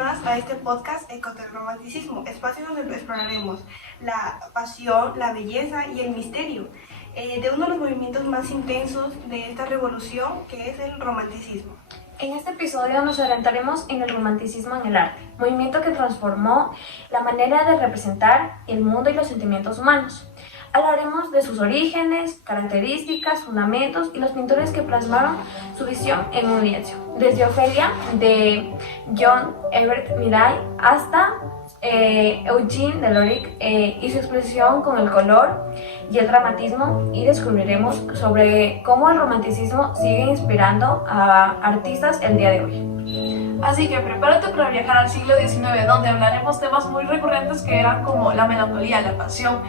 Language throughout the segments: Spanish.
más a este podcast Ecoterromanticismo, espacio donde exploraremos la pasión, la belleza y el misterio de uno de los movimientos más intensos de esta revolución, que es el romanticismo. En este episodio nos adentraremos en el romanticismo en el arte, movimiento que transformó la manera de representar el mundo y los sentimientos humanos. Hablaremos de sus orígenes, características, fundamentos y los pintores que plasmaron su visión en un lienzo. Desde Ofelia, de John Herbert Millay, hasta Eugene Delaroque y su expresión con el color y el dramatismo, y descubriremos sobre cómo el romanticismo sigue inspirando a artistas el día de hoy. Así que prepárate para viajar al siglo XIX, donde hablaremos temas muy recurrentes que eran como la melancolía, la pasión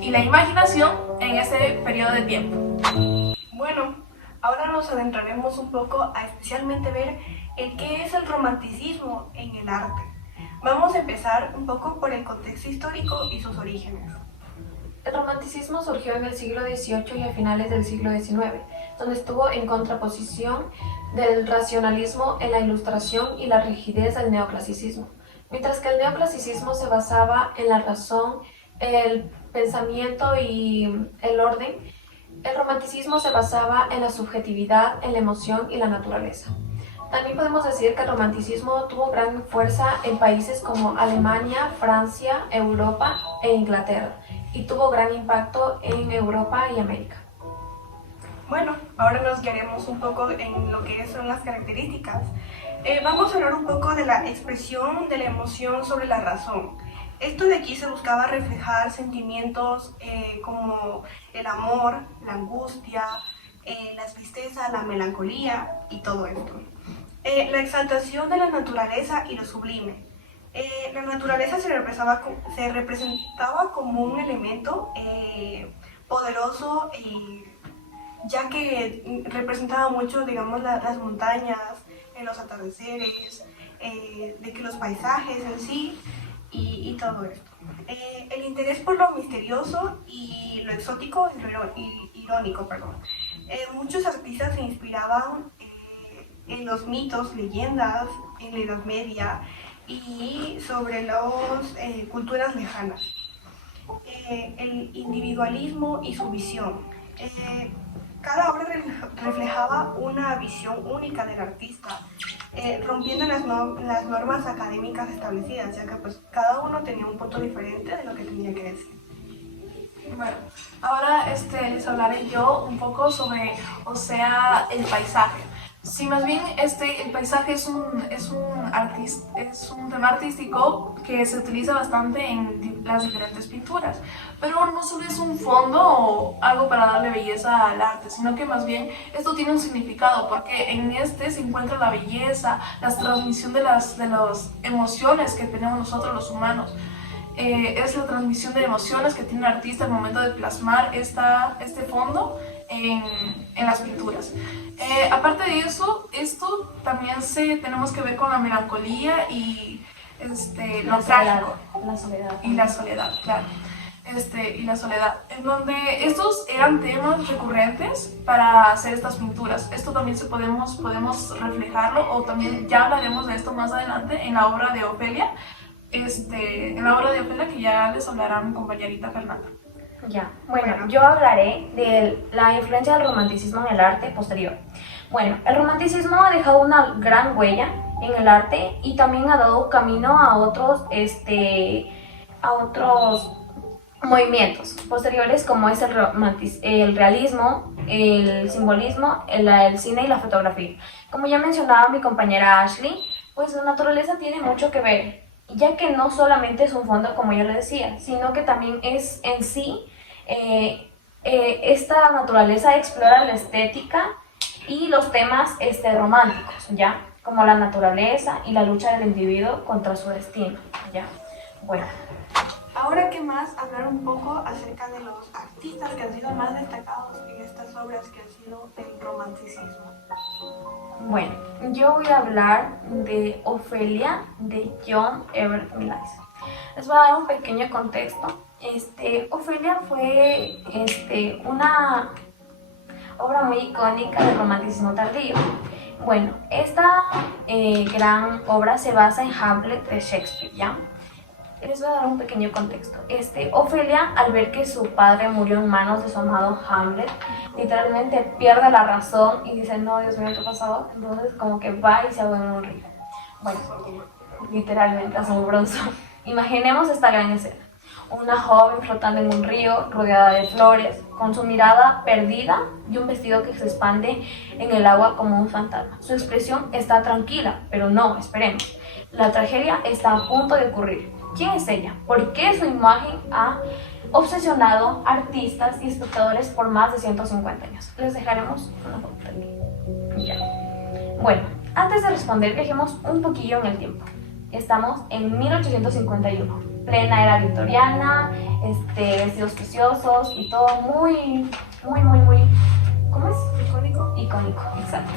y la imaginación en ese periodo de tiempo. Bueno, ahora nos adentraremos un poco a especialmente ver el qué es el romanticismo en el arte. Vamos a empezar un poco por el contexto histórico y sus orígenes. El romanticismo surgió en el siglo XVIII y a finales del siglo XIX, donde estuvo en contraposición del racionalismo en la Ilustración y la rigidez del neoclasicismo. Mientras que el neoclasicismo se basaba en la razón, el pensamiento y el orden, el romanticismo se basaba en la subjetividad, en la emoción y la naturaleza. También podemos decir que el romanticismo tuvo gran fuerza en países como Alemania, Francia, Europa e Inglaterra, y tuvo gran impacto en Europa y América. Bueno, ahora nos guiaremos un poco en lo que son las características. Vamos a hablar un poco de la expresión de la emoción sobre la razón. Esto de aquí se buscaba reflejar sentimientos como el amor, la angustia, la tristeza, la melancolía y todo esto. La exaltación de la naturaleza y lo sublime. La naturaleza se representaba como un elemento poderoso, ya que representaba mucho, digamos, las montañas, los atardeceres, de que los paisajes en sí y todo esto. El interés por lo misterioso y lo exótico y irónico, perdón. Muchos artistas se inspiraban en los mitos, leyendas, en la Edad Media y sobre las culturas lejanas. El individualismo y su visión. Cada obra reflejaba una visión única del artista, rompiendo las normas académicas establecidas, ya que pues, cada uno tenía un punto diferente de lo que tenía que decir. Bueno, ahora les hablaré yo un poco sobre, el paisaje. Sí, más bien el paisaje es un tema artístico que se utiliza bastante en las diferentes pinturas, pero no solo es un fondo o algo para darle belleza al arte, sino que más bien esto tiene un significado, porque en se encuentra la belleza, la transmisión de las emociones que tenemos nosotros los humanos. Es la transmisión de emociones que tiene el artista al momento de plasmar este fondo en las pinturas. Aparte de eso, esto también tenemos que ver con la melancolía y lo trágico. La soledad. Y la soledad, claro. Y la soledad, en donde estos eran temas recurrentes para hacer estas pinturas. Esto también podemos reflejarlo, o también ya hablaremos de esto más adelante en la obra de Ofelia. En la obra de Ofelia, que ya les hablará mi compañerita Fernanda. Ya, bueno, yo hablaré de la influencia del romanticismo en el arte posterior. Bueno, el romanticismo ha dejado una gran huella en el arte y también ha dado camino a otros movimientos posteriores, como es el realismo, el simbolismo, el cine y la fotografía. Como ya mencionaba mi compañera Ashley, pues la naturaleza tiene mucho que ver, ya que no solamente es un fondo, como yo le decía, sino que también es en sí, esta naturaleza explora la estética y los temas románticos, ¿ya? Como la naturaleza y la lucha del individuo contra su destino, ¿ya? Bueno. Ahora, ¿qué más? Hablar un poco acerca de los artistas que han sido más destacados en estas obras que han sido del romanticismo. Bueno, yo voy a hablar de Ofelia, de John Herbert Millay. Les voy a dar un pequeño contexto. Ofelia fue una obra muy icónica del romanticismo tardío. Bueno, esta gran obra se basa en Hamlet de Shakespeare, ¿ya? Les voy a dar un pequeño contexto. Ofelia, al ver que su padre murió en manos de su amado Hamlet, literalmente pierde la razón y dice, no, Dios mío, ¿qué pasó? Entonces como que va y se ahoga en un río. Bueno, literalmente asombroso. Imaginemos esta gran escena. Una joven flotando en un río, rodeada de flores, con su mirada perdida y un vestido que se expande en el agua como un fantasma. Su expresión está tranquila, pero no, esperemos. La tragedia está a punto de ocurrir. ¿Quién es ella? ¿Por qué su imagen ha obsesionado artistas y espectadores por más de 150 años? Les dejaremos una foto aquí. Ya. Bueno, antes de responder, viajemos un poquillo en el tiempo. Estamos en 1851, plena era victoriana, vestidos preciosos y todo muy, ¿cómo es? Icónico, exacto.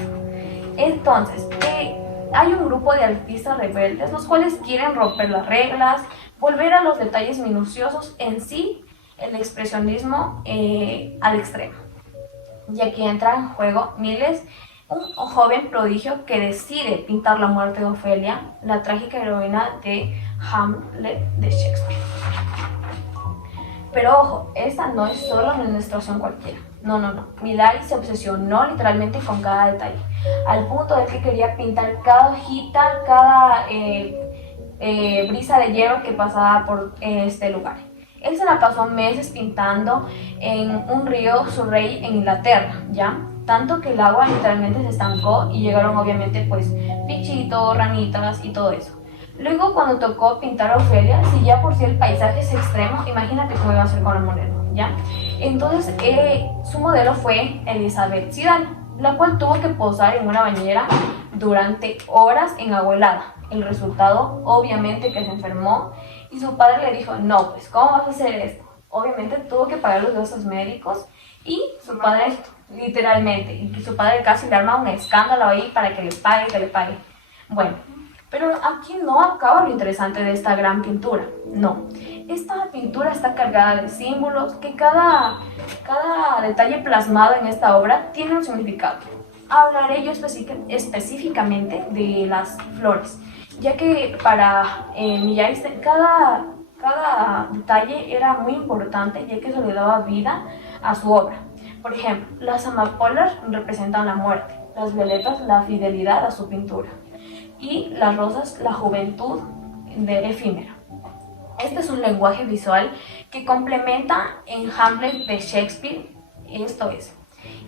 Entonces, hay un grupo de artistas rebeldes, los cuales quieren romper las reglas, volver a los detalles minuciosos en sí, el expresionismo al extremo. Y aquí entra en juego un joven prodigio que decide pintar la muerte de Ofelia, la trágica heroína de Hamlet de Shakespeare. Pero ojo, esta no es solo una ilustración cualquiera. No. Millais se obsesionó literalmente con cada detalle, al punto de que quería pintar cada hojita, cada brisa de hielo que pasaba por este lugar. Él se la pasó meses pintando en un río Surrey en Inglaterra, ¿ya? Tanto que el agua literalmente se estancó y llegaron obviamente pues bichitos, ranitas y todo eso. Luego cuando tocó pintar a Ofelia, si ya por sí el paisaje es extremo, imagínate cómo iba a ser con el modelo, ¿ya? Entonces su modelo fue Elizabeth Sidal, la cual tuvo que posar en una bañera durante horas en agua helada. El resultado, obviamente, que se enfermó y su padre le dijo, no, pues, ¿cómo vas a hacer esto? Obviamente tuvo que pagar los gastos médicos y su padre, literalmente, y su padre casi le arma un escándalo ahí para que le pague. Bueno, pero aquí no acaba lo interesante de esta gran pintura, no. Esta pintura está cargada de símbolos que cada detalle plasmado en esta obra tiene un significado. Hablaré yo específicamente de las flores, ya que para Millais cada detalle era muy importante, ya que eso le daba vida a su obra. Por ejemplo, las amapolas representan la muerte, las violetas la fidelidad a su pintura y las rosas la juventud efímera. Este es un lenguaje visual que complementa en Hamlet de Shakespeare, esto es.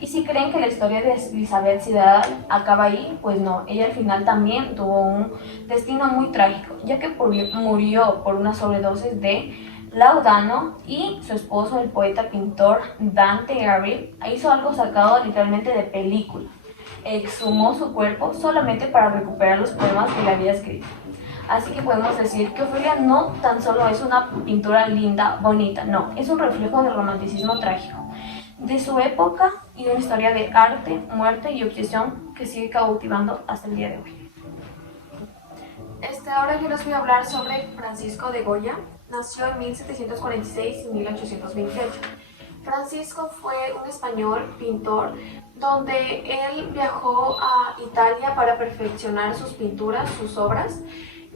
Y si creen que la historia de Elizabeth Sidal acaba ahí, pues no, ella al final también tuvo un destino muy trágico, ya que murió por una sobredosis de laudano y su esposo, el poeta pintor Dante Gabriel, hizo algo sacado literalmente de película. Exhumó su cuerpo solamente para recuperar los poemas que le había escrito. Así que podemos decir que Ofelia no tan solo es una pintura linda, bonita, no, es un reflejo del romanticismo trágico, de su época y de una historia de arte, muerte y obsesión que sigue cautivando hasta el día de hoy. Ahora yo les voy a hablar sobre Francisco de Goya. Nació en 1746 y 1828. Francisco fue un español pintor donde él viajó a Italia para perfeccionar sus pinturas, sus obras.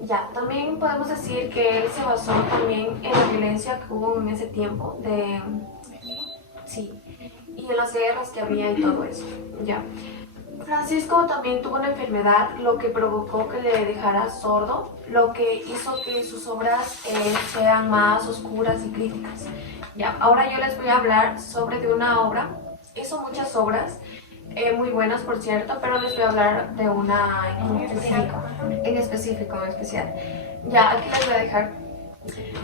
Ya, también podemos decir que él se basó también en la violencia que hubo en ese tiempo y en las guerras que había y todo eso. Ya. Francisco también tuvo una enfermedad, lo que provocó que le dejara sordo, lo que hizo que sus obras sean más oscuras y críticas. Ya, ahora yo les voy a hablar de una obra. Hizo muchas obras, muy buenas por cierto, pero les voy a hablar de una en especial. Ya, aquí les voy a dejar,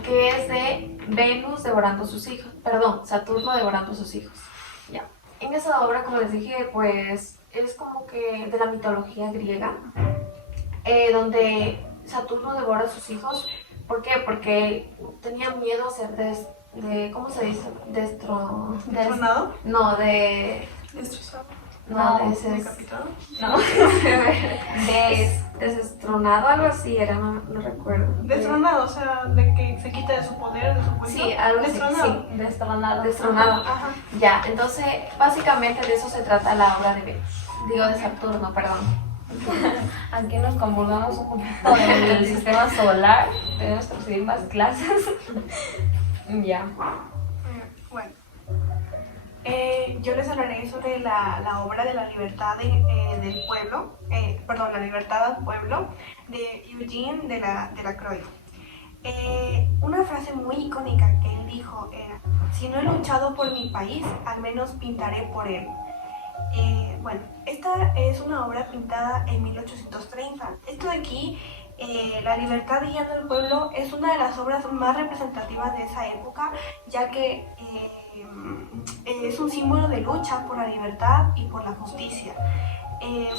que es de Venus devorando sus hijos, Saturno devorando sus hijos. Ya. En esa obra, como les dije, pues es como que de la mitología griega, donde Saturno devora a sus hijos. ¿Por qué? Porque tenía miedo a ser ¿cómo se dice? ¿Destronado? No, ¿Destrozado? ¿Decapitado? No. Desestronado, algo así era, no recuerdo. Destronado, o sea, de que se quita de su poder, de su posición. Sí, algo así, destronado. sí. Destronado. Ajá. Ya, entonces, básicamente de eso se trata la obra de Venus. Digo de Saturno, perdón. Aquí nos convulgamos un poquito en el sistema solar. Tenemos que seguir más clases. Ya. Bueno, yo les hablaré sobre la obra de la libertad del pueblo, la libertad al pueblo de Eugene de la Croix. Una frase muy icónica que él dijo era: si no he luchado por mi país, al menos pintaré por él. Bueno, esta es una obra pintada en 1830. Esto de aquí, La libertad guiando al pueblo, es una de las obras más representativas de esa época, ya que es un símbolo de lucha por la libertad y por la justicia.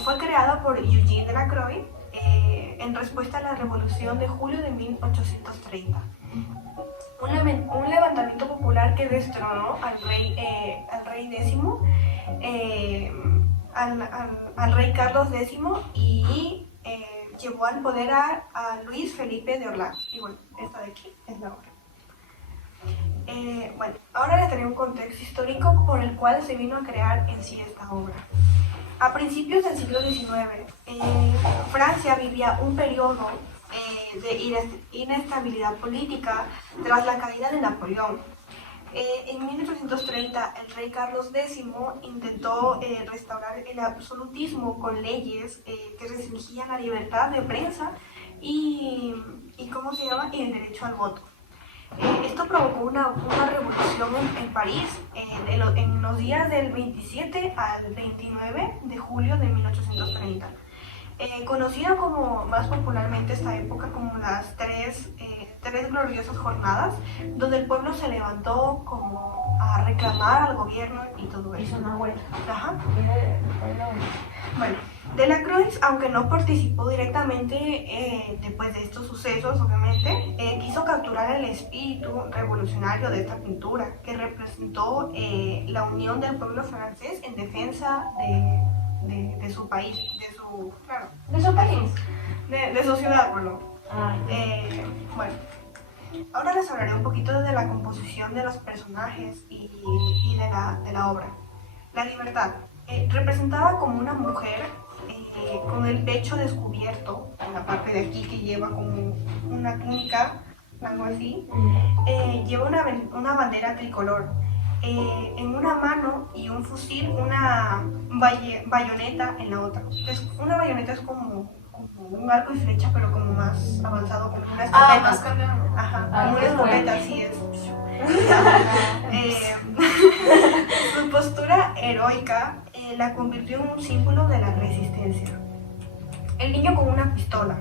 Fue creada por Eugene Delacroix en respuesta a la Revolución de julio de 1830. Un levantamiento popular que destronó al rey X, al rey Carlos X, y llevó al poder a Luis Felipe de Orlando. Y bueno, esta de aquí es la obra. Bueno, ahora les daré un contexto histórico por el cual se vino a crear en sí esta obra. A principios del siglo XIX, Francia vivía un periodo de inestabilidad política tras la caída de Napoleón. En 1830, el rey Carlos X intentó restaurar el absolutismo con leyes que restringían la libertad de prensa y el derecho al voto. Esto provocó una revolución en París en los días del 27 al 29 de julio de 1830. Conocida como más popularmente esta época como las tres gloriosas jornadas, donde el pueblo se levantó como a reclamar al gobierno y todo eso. Hizo una huelga. Ajá. Bueno, Delacroix, aunque no participó directamente después de estos sucesos, obviamente, quiso capturar el espíritu revolucionario de esta pintura, que representó la unión del pueblo francés en defensa de su país, de su ciudad, perdón. Bueno, ahora les hablaré un poquito de la composición de los personajes y de la obra. La libertad, representada como una mujer con el pecho descubierto, en la parte de aquí que lleva como una túnica, algo así, lleva una bandera tricolor. En una mano y un fusil, una bayoneta en la otra. Una bayoneta es como un arco y flecha, pero como más avanzado, como una escopeta. Más cañón. Ajá, como una escopeta, así es. Su postura heroica la convirtió en un símbolo de la resistencia. El niño con una pistola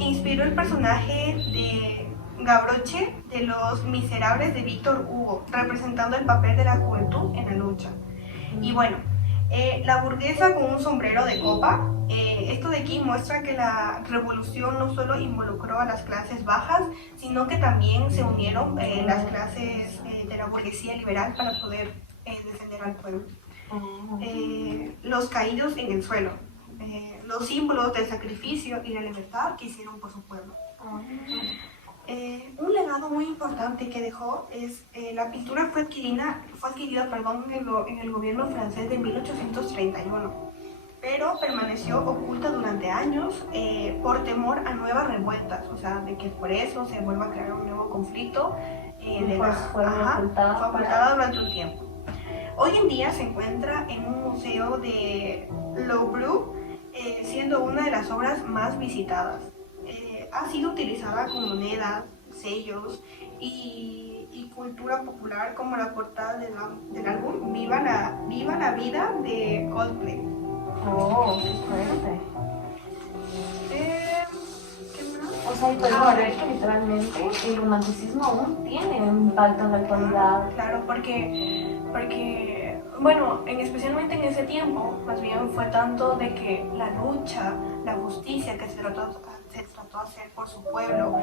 inspiró el personaje de Gavroche de Los Miserables de Víctor Hugo, representando el papel de la juventud en la lucha. Y bueno, la burguesa con un sombrero de copa. Esto de aquí muestra que la revolución no solo involucró a las clases bajas, sino que también se unieron las clases de la burguesía liberal para poder defender al pueblo. Los caídos en el suelo, los símbolos del sacrificio y la libertad que hicieron por su pueblo. Un legado muy importante que dejó es la pintura fue adquirida en el gobierno francés de 1831, pero permaneció oculta durante años por temor a nuevas revueltas, o sea, de que por eso se vuelva a crear un nuevo conflicto. Fue ocultada durante un tiempo. Hoy en día se encuentra en un museo de Louvre, siendo una de las obras más visitadas. Ha sido utilizada con monedas, sellos y cultura popular, como la portada del álbum Viva la Vida de Coldplay. Oh, qué fuerte. ¿Qué más? O sea, y podemos ver que literalmente el romanticismo aún tiene un impacto en la actualidad. Claro, porque bueno, especialmente en ese tiempo, más bien fue tanto de que la lucha, la justicia que se trató de hacer por su pueblo,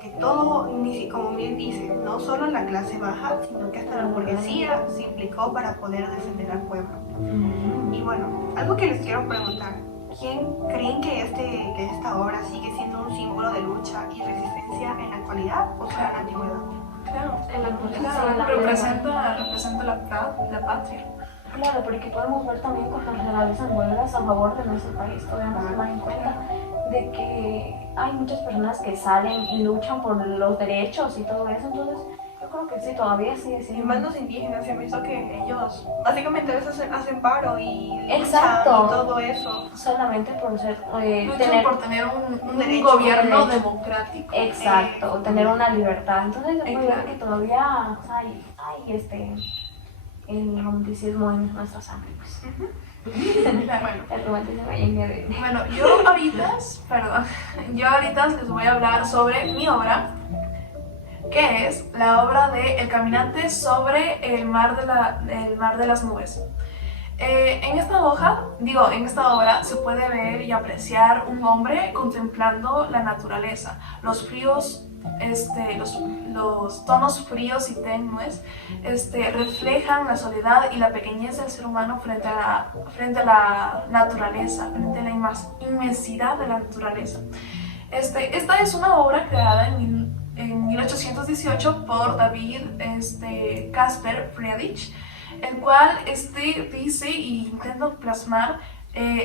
que todo, como bien dice, no solo la clase baja, sino que hasta la burguesía se implicó para poder defender al pueblo. Y bueno, algo que les quiero preguntar, ¿quién creen que esta obra sigue siendo un símbolo de lucha y resistencia en la actualidad o sea en la antigüedad? Claro. En la actualidad, Claro, representa la patria. Claro, porque podemos ver también cuando se realizan huelgas a favor de nuestro país, debemos tomar en cuenta de que hay muchas personas que salen y luchan por los derechos y todo eso, entonces yo creo que sí, todavía sigue Y siendo. más los indígenas, se me hizo que ellos básicamente a veces hacen paro y luchan Exacto. y todo eso. Solamente por ser, Luchan por tener un derecho, gobierno un derecho. democrático. Exacto, tener una libertad. Entonces yo puedo ver Exacto. que todavía hay el romanticismo en nuestra sangre, pues. Bueno, El romanticismo en bueno, yo ahorita les voy a hablar sobre mi obra, que es la obra de El caminante sobre el mar de las nubes. En esta obra se puede ver y apreciar un hombre contemplando la naturaleza, los fríos, los tonos fríos y tenues, reflejan la soledad y la pequeñez del ser humano frente a la naturaleza, frente a la inmensidad de la naturaleza. Esta es una obra creada en 1818 por David Caspar Friedrich, el cual dice y intenta plasmar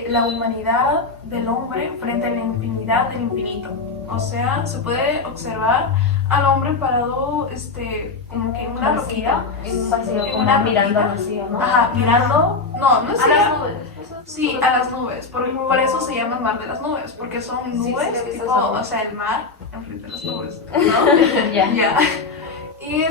la humanidad del hombre frente a la infinidad del infinito. O sea, se puede observar al hombre parado como que en una roquita. En un vacío, En como una mirando al roquita. vacío, ¿no? Ajá, mirando. No es A las cierto. nubes. Sí, a las nubes. Por eso se llama Mar de las Nubes, porque son Sí, nubes, sí, he visto tipo, esa. o sea, el mar enfrente de las nubes, ¿no? Ya. Ya. Y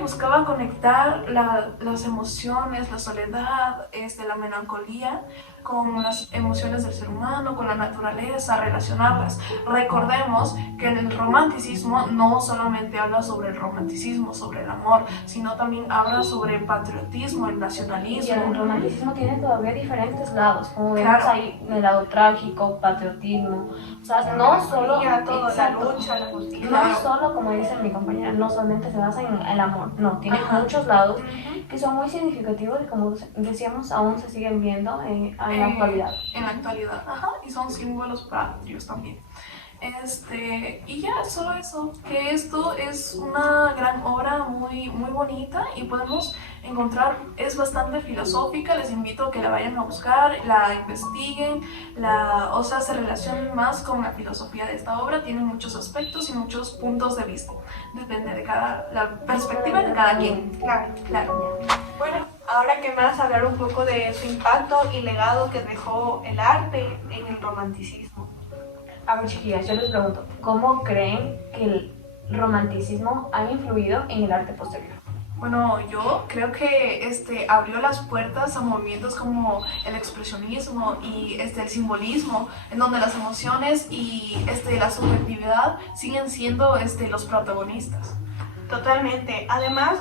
buscaba conectar las emociones, la soledad, la melancolía con las emociones del ser humano, con la naturaleza, relacionarlas. Recordemos que el romanticismo no solamente habla sobre el romanticismo, sobre el amor, sino también habla sobre el patriotismo, el Y nacionalismo. el romanticismo tiene todavía diferentes lados, como vemos Claro. ahí el lado trágico, patriotismo, o sea, no solo, Toda la exacto, lucha, la justicia. no solo, como dice mi compañera, no solamente se basa en el amor, no, tiene muchos lados que son muy significativos y como decíamos, aún se siguen viendo en la actualidad. En la actualidad, ajá, y son símbolos patrios también. Y ya, solo eso, que esto es una gran obra muy, muy bonita y podemos encontrar, es bastante filosófica, les invito a que la vayan a buscar, la investiguen, o sea, se relacionen más con la filosofía de esta obra, tiene muchos aspectos y muchos puntos de vista, depende de la perspectiva de cada quien. Claro. Claro. Bueno, ahora que me vas a hablar un poco de su impacto y legado que dejó el arte en el romanticismo. A ver, chiquillas, yo les pregunto, ¿cómo creen que el romanticismo ha influido en el arte posterior? Bueno, yo creo que abrió las puertas a movimientos como el expresionismo y el simbolismo, en donde las emociones y la subjetividad siguen siendo los protagonistas. Totalmente. Además,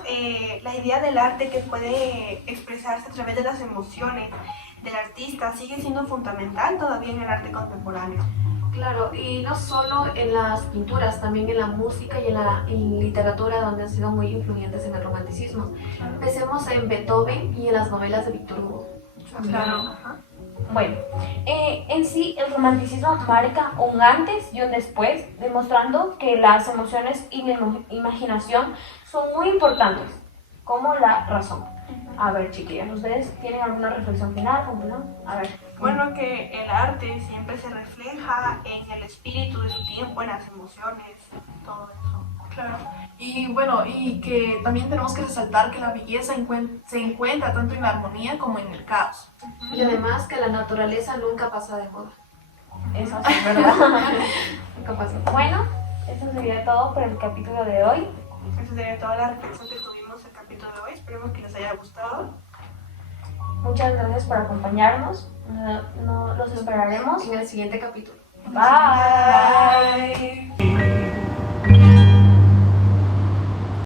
la idea del arte que puede expresarse a través de las emociones del artista sigue siendo fundamental todavía en el arte contemporáneo. Claro, y no solo en las pinturas, también en la música y en la literatura, donde han sido muy influyentes en el romanticismo. Pensemos en Beethoven y en las novelas de Víctor Hugo. Claro. Ajá. Bueno, en sí el romanticismo marca un antes y un después, demostrando que las emociones y la imaginación son muy importantes, como la razón. A ver, chiquillas, ¿ustedes tienen alguna reflexión final? A ver. Bueno, que el arte siempre se refleja en el espíritu de su tiempo, en las emociones, todo eso. Claro. Y bueno, y que también tenemos que resaltar que la belleza se encuentra tanto en la armonía como en el caos. Y además que la naturaleza nunca pasa de moda. Eso sí, ¿verdad? Nunca pasa. Bueno, eso sería todo por el capítulo de hoy. Esa sería toda la reflexión que tuvimos en el capítulo de hoy. Esperemos que les haya gustado. Muchas gracias por acompañarnos. Los esperaremos. En el siguiente capítulo. Bye.